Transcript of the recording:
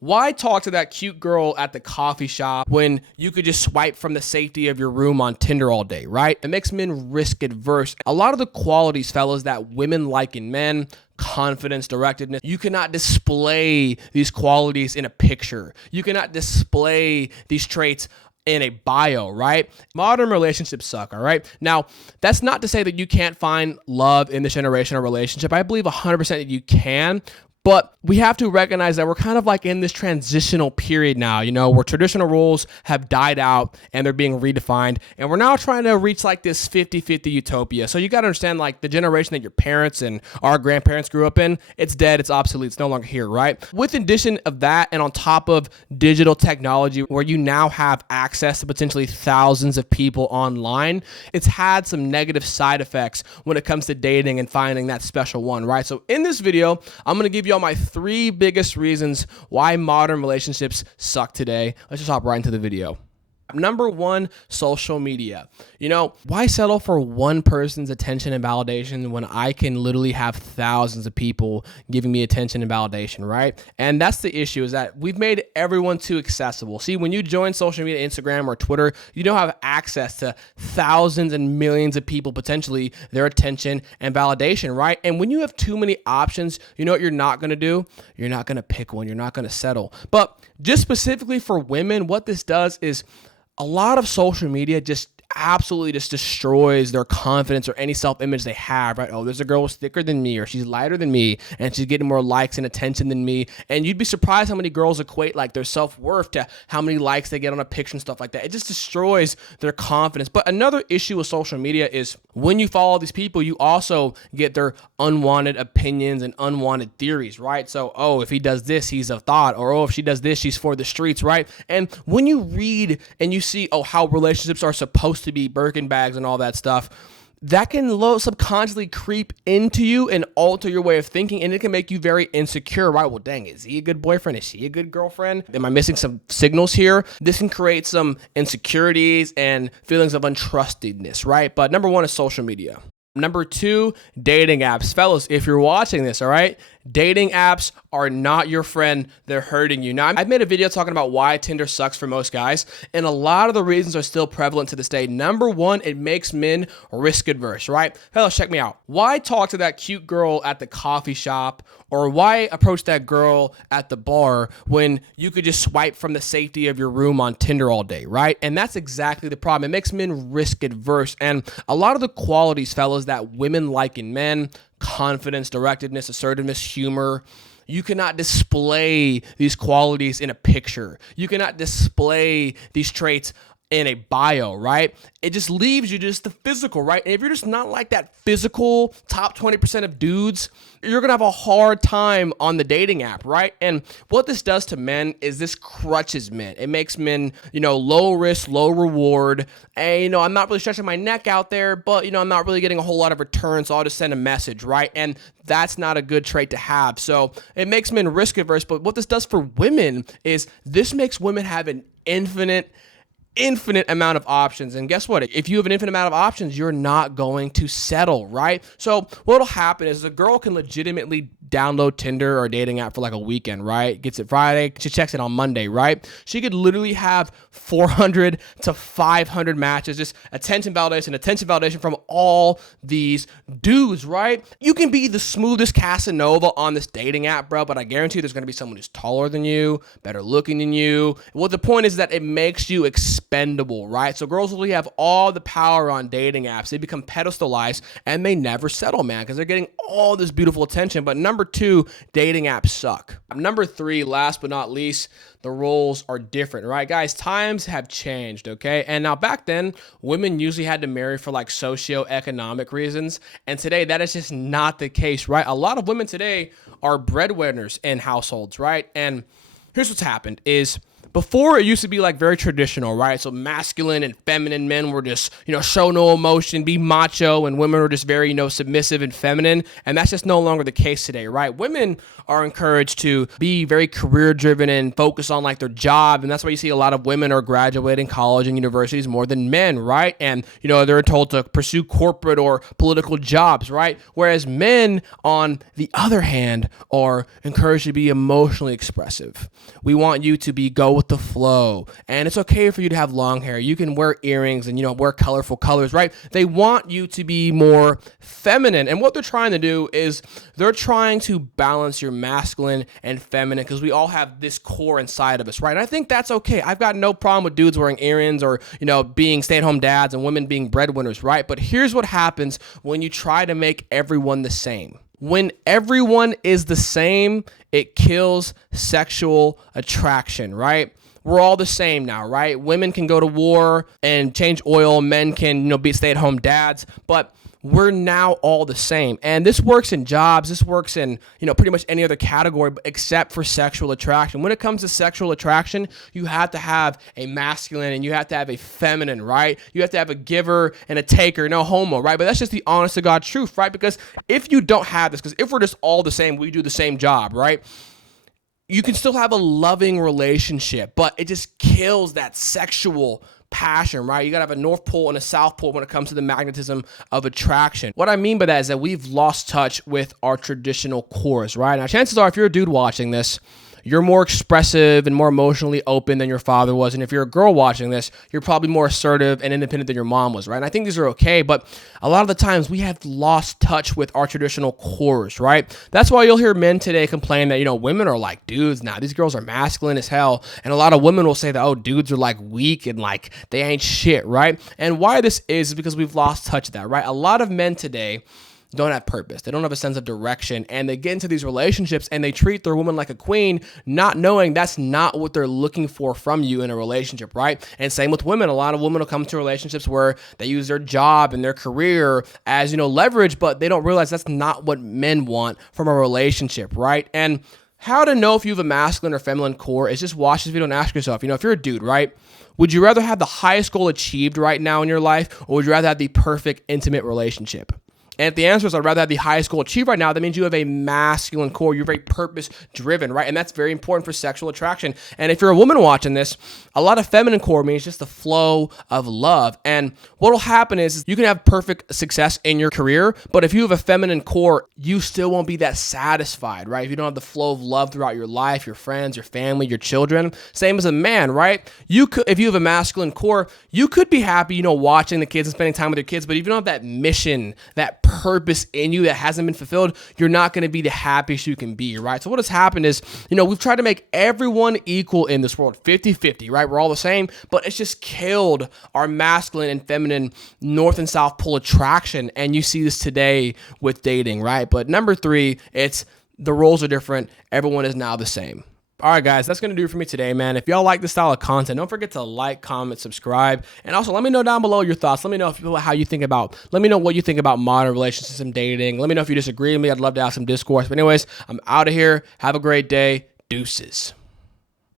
Why talk to that cute girl at the coffee shop when you could just swipe from the safety of your room on Tinder all day, right? It makes men risk adverse. A lot of the qualities, fellas, that women like in men, confidence, directedness, you cannot display these qualities in a picture. You cannot display these traits in a bio, right? Modern relationships suck, all right? Now, that's not to say that you can't find love in this generation of relationship. I believe 100% that you can. But we have to recognize that we're kind of like in this transitional period now, where traditional roles have died out and they're being redefined. And we're now trying to reach like this 50-50 utopia. So you got to understand, like, the generation that your parents and our grandparents grew up in, it's dead, it's obsolete, it's no longer here, right? With addition of that, and on top of digital technology, where you now have access to potentially thousands of people online, it's had some negative side effects when it comes to dating and finding that special one, right? So in this video, I'm going to give you my 3 biggest reasons why modern relationships suck today. Let's just hop right into the video. Number 1, social media. Why settle for one person's attention and validation when I can literally have thousands of people giving me attention and validation, right? And that's the issue, is that we've made everyone too accessible. See, when you join social media, Instagram or Twitter, you don't have access to thousands and millions of people, potentially their attention and validation, right? And when you have too many options, you know what you're not going to do? You're not going to pick one. You're not going to settle. But just specifically for women, what this does is a lot of social media just absolutely just destroys their confidence or any self-image they have, right? Oh, there's a girl who's thicker than me, or she's lighter than me, and she's getting more likes and attention than me. And you'd be surprised how many girls equate like their self-worth to how many likes they get on a picture and stuff like that. It just destroys their confidence. But another issue with social media is when you follow these people, you also get their unwanted opinions and unwanted theories, right? So, oh, if he does this, he's a thought, or oh, if she does this, she's for the streets, right? And when you read and you see, oh, how relationships are supposed to be, Birkin bags and all that stuff, that can subconsciously creep into you and alter your way of thinking, and it can make you very insecure, right? Well, dang, is he a good boyfriend? Is she a good girlfriend? Am I missing some signals here? This can create some insecurities and feelings of untrustedness, right? But number 1 is social media. Number 2, dating apps. Fellas, if you're watching this, all right, dating apps are not your friend. They're hurting you. Now, I've made a video talking about why Tinder sucks for most guys, and a lot of the reasons are still prevalent to this day. Number 1, it makes men risk adverse, right? Fellas, check me out. Why talk to that cute girl at the coffee shop, or why approach that girl at the bar when you could just swipe from the safety of your room on Tinder all day, right? And that's exactly the problem. It makes men risk adverse. And a lot of the qualities, fellas, that women like in men, confidence, directedness, assertiveness, humor, you cannot display these qualities in a picture. You cannot display these traits in a bio, right? It just leaves you just the physical, right? And if you're just not like that physical top 20% of dudes, you're going to have a hard time on the dating app, right? And what this does to men is this crutches men. It makes men, low risk, low reward. And, I'm not really stretching my neck out there, but, I'm not really getting a whole lot of return, so I'll just send a message, right? And that's not a good trait to have. So it makes men risk averse. But what this does for women is this makes women have an infinite amount of options. And guess what? If you have an infinite amount of options, you're not going to settle, right? So what'll happen is a girl can legitimately download Tinder or a dating app for like a weekend, right? Gets it Friday, she checks it on Monday, right? She could literally have 400 to 500 matches, just attention validation from all these dudes, right? You can be the smoothest Casanova on this dating app, bro, but I guarantee there's going to be someone who's taller than you, better looking than you. Well, the point is that it makes you expendable, right? So girls really have all the power on dating apps. They become pedestalized and they never settle, man, because they're getting all this beautiful attention. But number 2, dating apps suck. Number 3, last but not least, the roles are different, right? Guys, times have changed, okay? And now back then, women usually had to marry for like socioeconomic reasons. And today, that is just not the case, right? A lot of women today are breadwinners in households, right? And here's what's happened is Before, it used to be like very traditional, right? So masculine and feminine men were just, show no emotion, be macho, and women were just very, submissive and feminine. And that's just no longer the case today, right? Women are encouraged to be very career driven and focus on like their job. And that's why you see a lot of women are graduating college and universities more than men, right? And, they're told to pursue corporate or political jobs, right? Whereas men, on the other hand, are encouraged to be emotionally expressive. We want you to go with the flow, and it's okay for you to have long hair. You can wear earrings and wear colorful colors, right? They want you to be more feminine, and what they're trying to do is they're trying to balance your masculine and feminine, because we all have this core inside of us, right? And I think that's okay. I've got no problem with dudes wearing earrings or being stay-at-home dads and women being breadwinners, right? But here's what happens when you try to make everyone the same. When everyone is the same, it kills sexual attraction, right? We're all the same now, right? Women can go to war and change oil. Men can, be stay-at-home dads, but we're now all the same. And this works in jobs. This works in, pretty much any other category except for sexual attraction. When it comes to sexual attraction, you have to have a masculine and you have to have a feminine, right? You have to have a giver and a taker, no homo, right? But that's just the honest to God truth, right? Because if you don't have this, because if we're just all the same, we do the same job, right? You can still have a loving relationship, but it just kills that sexual passion, right? You got to have a North Pole and a South Pole when it comes to the magnetism of attraction. What I mean by that is that we've lost touch with our traditional cores, right? Now, chances are, if you're a dude watching this, you're more expressive and more emotionally open than your father was. And if you're a girl watching this, you're probably more assertive and independent than your mom was, right? And I think these are okay, but a lot of the times we have lost touch with our traditional cores, right? That's why you'll hear men today complain that, women are like dudes now. These girls are masculine as hell. And a lot of women will say that, oh, dudes are like weak and like they ain't shit, right? And why this is because we've lost touch of that, right? A lot of men today don't have purpose. They don't have a sense of direction, and they get into these relationships and they treat their woman like a queen, not knowing that's not what they're looking for from you in a relationship, right? And same with women. A lot of women will come to relationships where they use their job and their career as, leverage, but they don't realize that's not what men want from a relationship, right? And how to know if you have a masculine or feminine core is just watch this video and ask yourself, if you're a dude, right? Would you rather have the highest goal achieved right now in your life, or would you rather have the perfect intimate relationship? And if the answer is I'd rather have the highest goal achieved right now, that means you have a masculine core. You're very purpose-driven, right? And that's very important for sexual attraction. And if you're a woman watching this, a lot of feminine core means just the flow of love. And what will happen is you can have perfect success in your career, but if you have a feminine core, you still won't be that satisfied, right? If you don't have the flow of love throughout your life, your friends, your family, your children. Same as a man, right? You could, if you have a masculine core, you could be happy, watching the kids and spending time with your kids, but if you don't have that mission, that purpose in you that hasn't been fulfilled, you're not going to be the happiest you can be, right? So what has happened is, we've tried to make everyone equal in this world, 50-50, right? We're all the same, but it's just killed our masculine and feminine North and South pole attraction. And you see this today with dating, right? But number 3, it's the roles are different. Everyone is now the same. All right, guys, that's going to do it for me today, man. If y'all like this style of content, don't forget to like, comment, subscribe. And also, let me know down below your thoughts. Let me know let me know what you think about modern relationships and dating. Let me know if you disagree with me. I'd love to have some discourse. But anyways, I'm out of here. Have a great day. Deuces.